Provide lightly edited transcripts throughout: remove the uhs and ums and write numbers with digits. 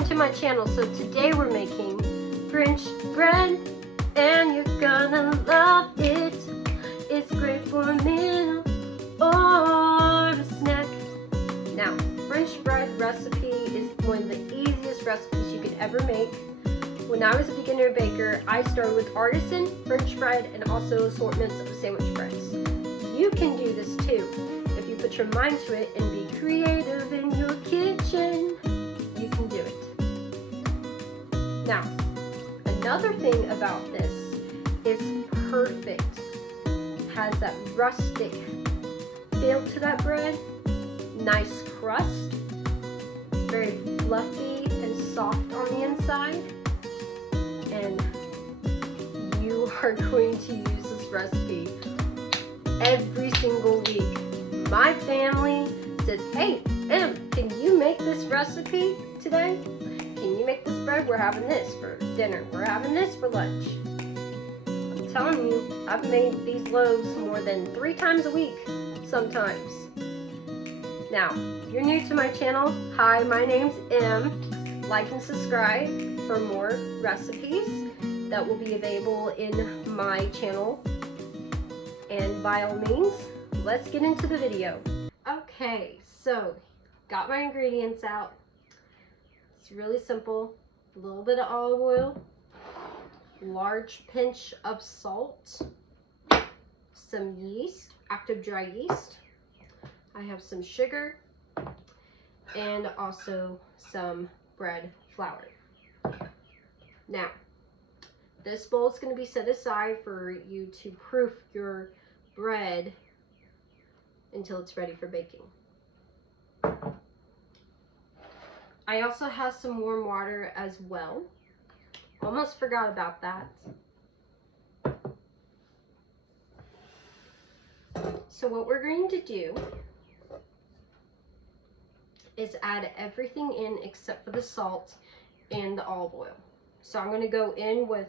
welcome to my channel. So today we're making French bread and you're gonna love it. It's great for a meal or a snack. Now, French bread recipe is one of the easiest recipes you could ever make. When I was a beginner baker, I started with artisan French bread and also assortments of sandwich breads. You can do this too. If you put your mind to it and be creative in your kitchen, you can do it. Now, another thing about this, it's perfect. It has that rustic feel to that bread, nice crust, very fluffy and soft on the inside, and you are going to use this recipe every single week. My family says, hey, Em, can you make this recipe today? Can you make this bread? We're having this for dinner. We're having this for lunch. I'm telling you, I've made these loaves more than 3 times a week sometimes. Now, if you're new to my channel, hi, my name's Em. Like and subscribe for more recipes that will be available in my channel. And by all means, let's get into the video. Okay, so got my ingredients out. It's really simple. A little bit of olive oil, large pinch of salt, some yeast, active dry yeast. I have some sugar and also some bread flour. Now, this bowl is going to be set aside for you to proof your bread until it's ready for baking. I also have some warm water as well. Almost forgot about that. So what we're going to do is add everything in except for the salt and the olive oil. So I'm going to go in with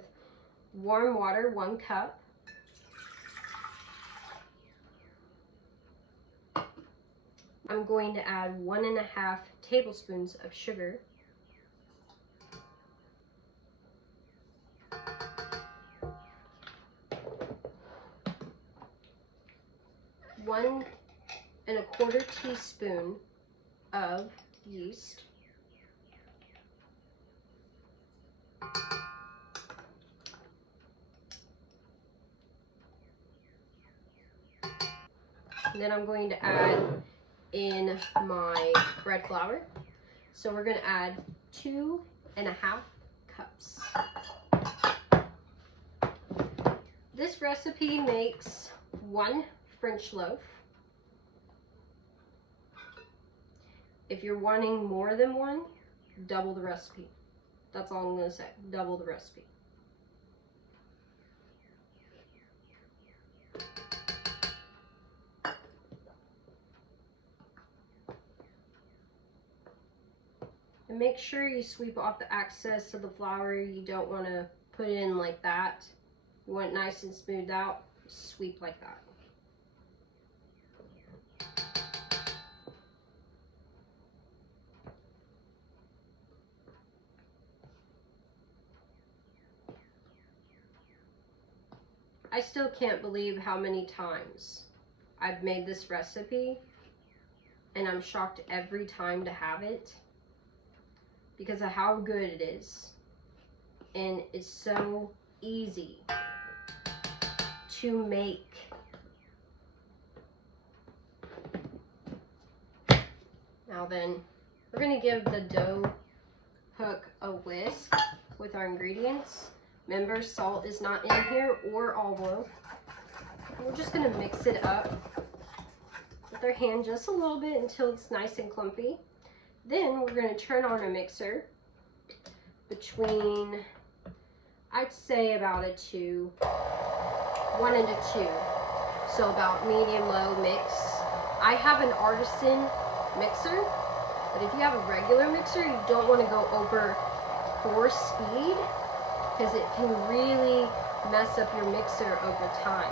warm water, 1 cup. I'm going to add 1.5 tablespoons of sugar. One and a quarter teaspoon of yeast. And then I'm going to add in my bread flour. So we're going to add 2.5 cups. This recipe makes 1 French loaf. If you're wanting more than 1, double the recipe. That's all I'm going to say. Double the recipe. And make sure you sweep off the excess of the flour. You don't want to put it in like that. You want it nice and smoothed out. Sweep like that. I still can't believe how many times I've made this recipe, and I'm shocked every time to have it because of how good it is, and it's so easy to make. Now then, we're going to give the dough hook a whisk with our ingredients. Remember, salt is not in here, or olive oil. We're just going to mix it up with our hand just a little bit until it's nice and clumpy. Then we're going to turn on a mixer between, I'd say about a 2, 1 and a 2. So about medium-low mix. I have an artisan mixer, but if you have a regular mixer, you don't want to go over 4 speed, because it can really mess up your mixer over time.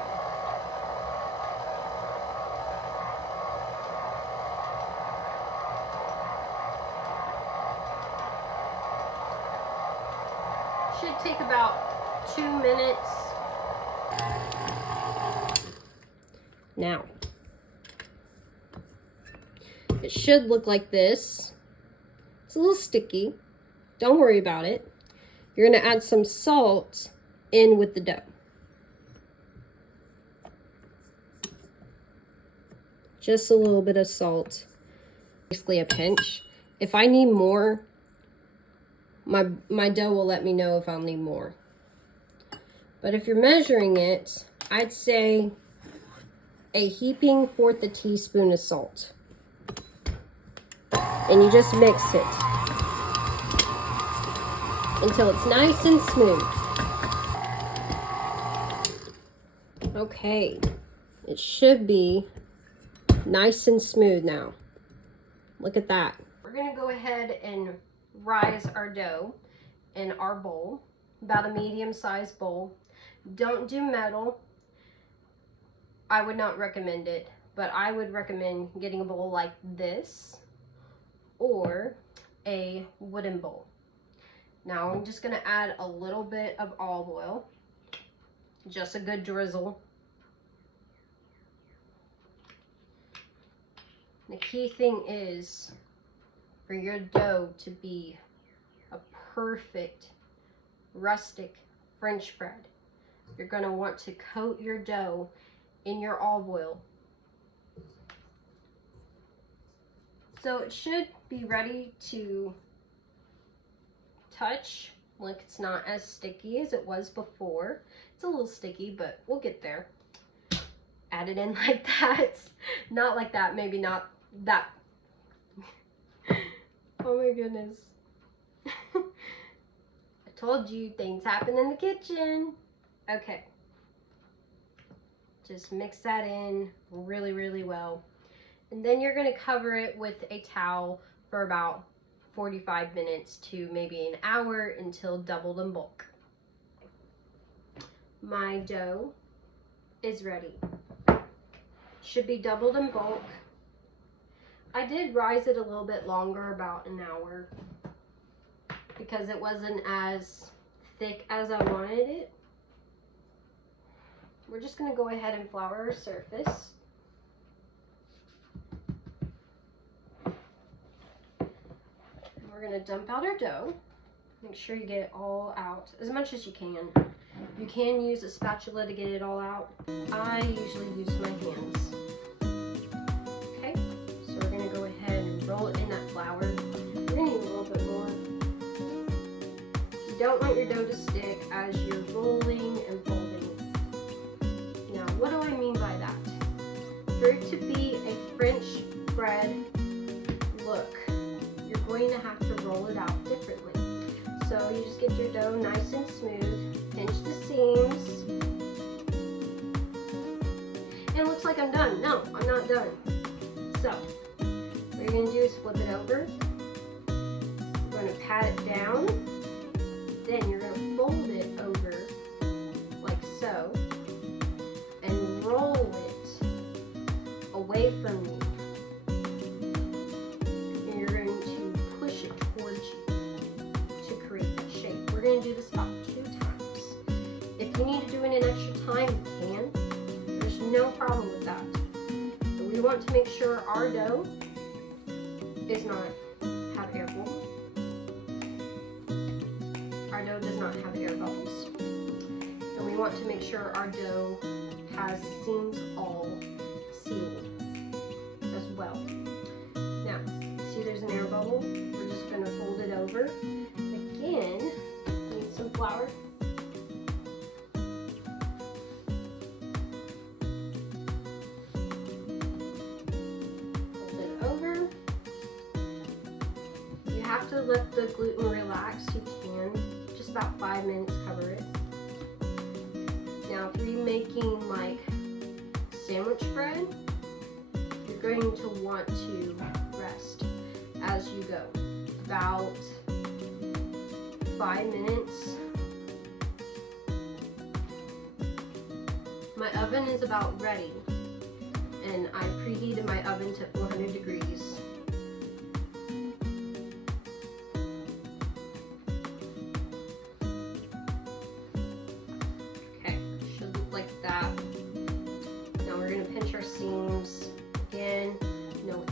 should take about 2 minutes. Now, it should look like this. It's a little sticky. Don't worry about it. You're going to add some salt in with the dough. Just a little bit of salt. Basically a pinch. If I need more, my dough will let me know if I'll need more. But if you're measuring it, I'd say a heaping 1/4 teaspoon of salt. And you just mix it until it's nice and smooth. Okay, it should be nice and smooth now. Look at that. We're gonna go ahead and rise our dough in our bowl, about a medium-sized bowl. Don't do metal. I would not recommend it, but I would recommend getting a bowl like this or a wooden bowl. Now I'm just gonna add a little bit of olive oil, just a good drizzle. The key thing is for your dough to be a perfect rustic French bread. You're gonna want to coat your dough in your olive oil. So it should be ready to touch. Look, it's not as sticky as it was before. It's a little sticky, but we'll get there. Add it in like that. Not like that, maybe not that. Oh my goodness. I told you things happen in the kitchen. Okay. Just mix that in really, really well. And then you're gonna cover it with a towel for about 45 minutes to maybe an hour until doubled in bulk. My dough is ready. Should be doubled in bulk. I did rise it a little bit longer, about an hour, because it wasn't as thick as I wanted it. We're just gonna go ahead and flour our surface. We're gonna dump out our dough. Make sure you get it all out, as much as you can. You can use a spatula to get it all out. I usually use my hands. Okay, so we're gonna go ahead and roll it in that flour. You're gonna need a little bit more. You don't want your dough to stick as you're rolling and folding. Now, what do I mean by that? For it to be a French bread look, you're going to have to roll it out differently. So you just get your dough nice and smooth, pinch the seams. And it looks like I'm done. No, I'm not done. So, what you're gonna do is flip it over. You're gonna pat it down. Then you're gonna fold it over like so and roll it away from you. And you're going to push it towards you to create that shape. We're going to do this about 2 times. If you need to do it in extra time, you can. There's no problem with that. But we want to make sure our dough does not have air bubbles. Our dough does not have air bubbles. And we want to make sure our dough has the seams all sealed as well. Now, see there's an air bubble? We're just going to fold it over. Again, need some flour. Fold it over. You have to let the gluten relax. You can. Just about 5 minutes, cover it. Now, if you're making like sandwich bread, you're going to want to rest as you go. About 5 minutes. My oven is about ready, and I preheated my oven to 400 degrees.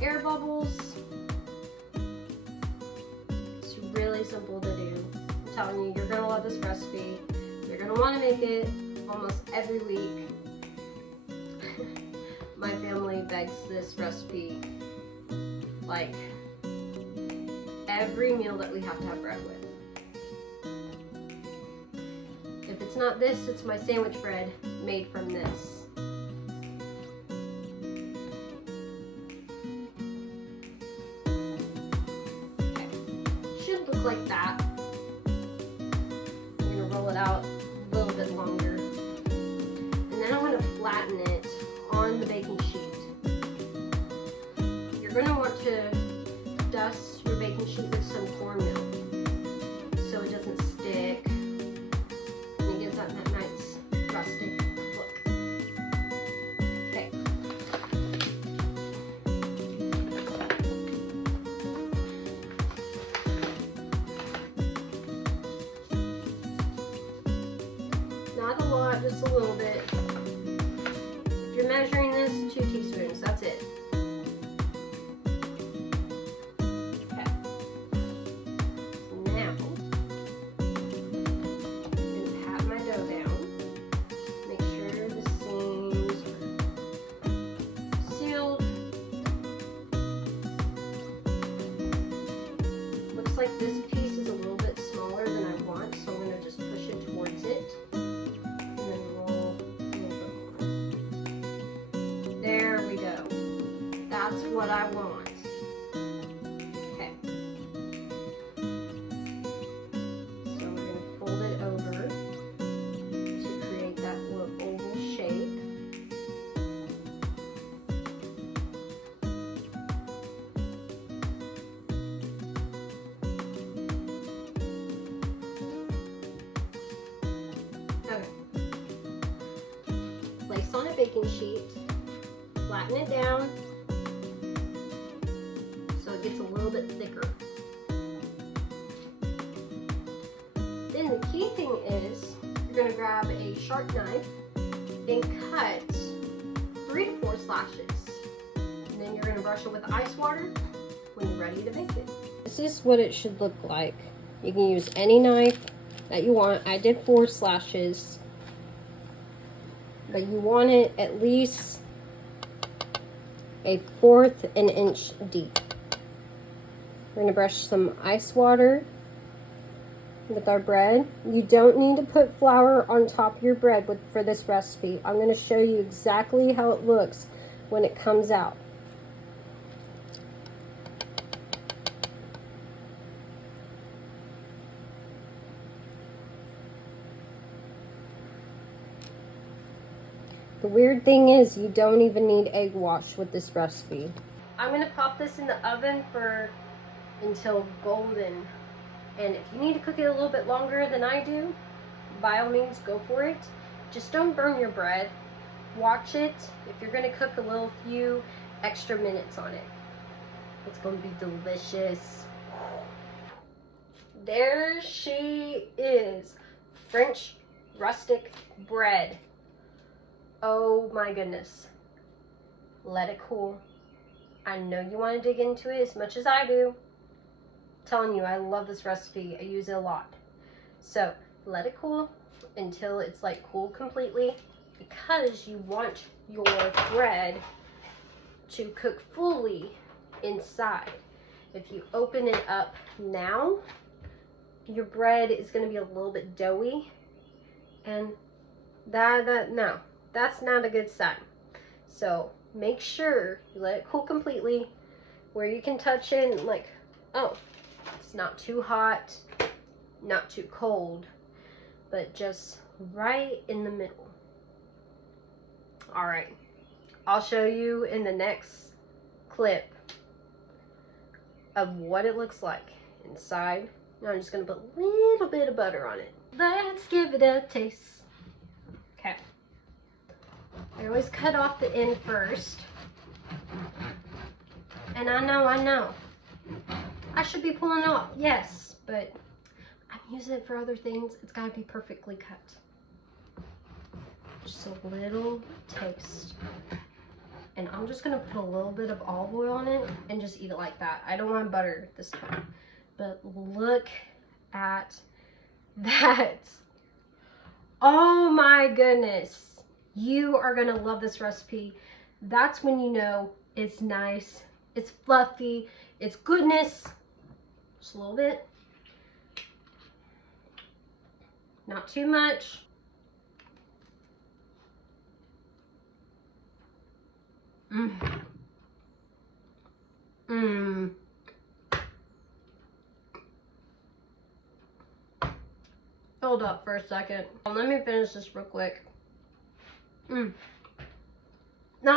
air bubbles. It's really simple to do. I'm telling you, you're gonna love this recipe. You're gonna wanna make it almost every week. My family begs this recipe like every meal that we have to have bread with. If it's not this, it's my sandwich bread made from this. Okay, should look like that. I'm gonna roll it out a little bit longer. And then I'm gonna flatten it on the baking sheet. You're gonna want to dust your baking sheet with some cornmeal so it doesn't stick and it gives that nice rustic look. Okay. Not a lot, just a little bit. If you're measuring this, 2 teaspoons, that's it. Like this piece is a little bit smaller than I want, so I'm going to just push it towards it and then roll a little bit more. There we go. That's what I want. Okay. So we're going to fold it over to create that little oval shape. Place on a baking sheet, flatten it down so it gets a little bit thicker. Then the key thing is you're going to grab a sharp knife and cut 3 to 4 slashes. And then you're going to brush it with ice water when you're ready to bake it. This is what it should look like. You can use any knife that you want. I did 4 slashes. But you want it at least 1/4 an inch deep. We're going to brush some ice water with our bread. You don't need to put flour on top of your bread for this recipe. I'm going to show you exactly how it looks when it comes out. The weird thing is you don't even need egg wash with this recipe. I'm going to pop this in the oven until golden. And if you need to cook it a little bit longer than I do, by all means go for it. Just don't burn your bread. Watch it if you're going to cook a few extra minutes on it. It's going to be delicious. There she is. French rustic bread. Oh my goodness. Let it cool. I know you want to dig into it as much as I do. I'm telling you, I love this recipe. I use it a lot. So let it cool until it's like cool completely, because you want your bread to cook fully inside. If you open it up now, your bread is going to be a little bit doughy, and no. That's not a good sign. So make sure you let it cool completely, where you can touch it and like, oh, it's not too hot, not too cold, but just right in the middle. All right, I'll show you in the next clip of what it looks like inside. Now I'm just gonna put a little bit of butter on it. Let's give it a taste. Okay. I always cut off the end first. And I know. I should be pulling it off, yes, but I'm using it for other things. It's gotta be perfectly cut. Just a little taste. And I'm just gonna put a little bit of olive oil on it and just eat it like that. I don't want butter this time. But look at that. Oh my goodness. You are gonna love this recipe. That's when you know it's nice, it's fluffy, it's goodness. Just a little bit. Not too much. Hold up for a second. Let me finish this real quick. Not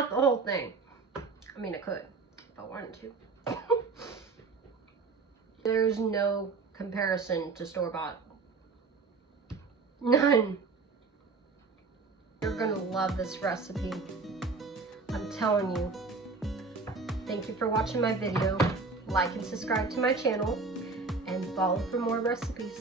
the whole thing. I mean, I could if I wanted to. There's no comparison to store-bought. None. You're gonna love this recipe. I'm telling you. Thank you for watching my video. Like and subscribe to my channel and follow for more recipes.